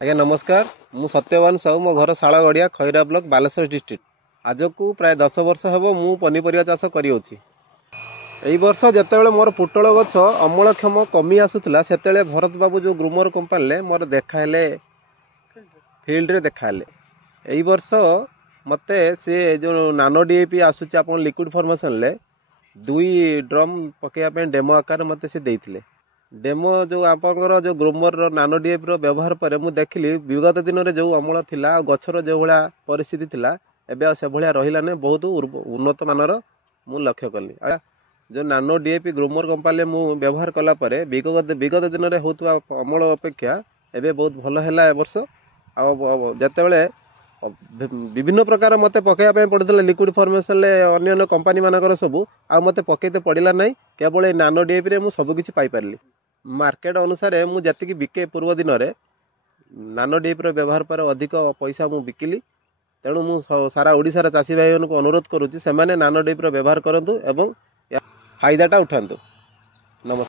आज्ञा नमस्कार। मु सत्यवान साहू मो घर शालगड़िया खैरा ब्लॉक बालेश्वर डिस्ट्रिक्ट। आज को प्राय 10 वर्ष हम मु पनीपरिया चाष करी वर्ष जितेबाला मोर पुटल गछ अमलक्षम कमी आसूला से भरत बाबू जो ग्रूमर कंपानी मोर देखाले फिल्ड रे देखाले। यही वर्ष मते से जो नानो डीएपी आसूची आप लिक्विड फॉर्मेशन ले 2 ड्रम पकड़ा डेमो आकार मते से देइथिले। डेमो जो आपंकर जो ग्रोमर नानो डीएपी व्यवहार पर मुझे देखिली विगत दिन में जो अमल थिला गछर जो भाया परिस्थिति थिला एबे से भाया रहिला ने बहुत उन्नत मानर मु लक्ष्य कली। जो नानो डीएपी ग्रोमर कंपानी मु व्यवहार कला परे विगत दिन में होता अमल अपेक्षा एबे बहुत भल है वर्ष। आते विभिन्न प्रकार मत पकड़ा पड़ता लिक्विड फॉर्मेशन अन्य कंपानी मानकर सब आ मत पकईते पड़ा ना केवल नानो डीएपी रे मु सबकिछि पाई पारली। मार्केट अनुसार मुझे बिके पूर्व दिन में नानो डीएपी व्यवहार पर अधिक पैसा मु बिकिली। तेणु मु सारा ओडिशार चाषी भाई को अनुरोध करुच्ची से नानो डीएपी व्यवहार करूँ एवं फायदाटा उठातु। नमस्कार।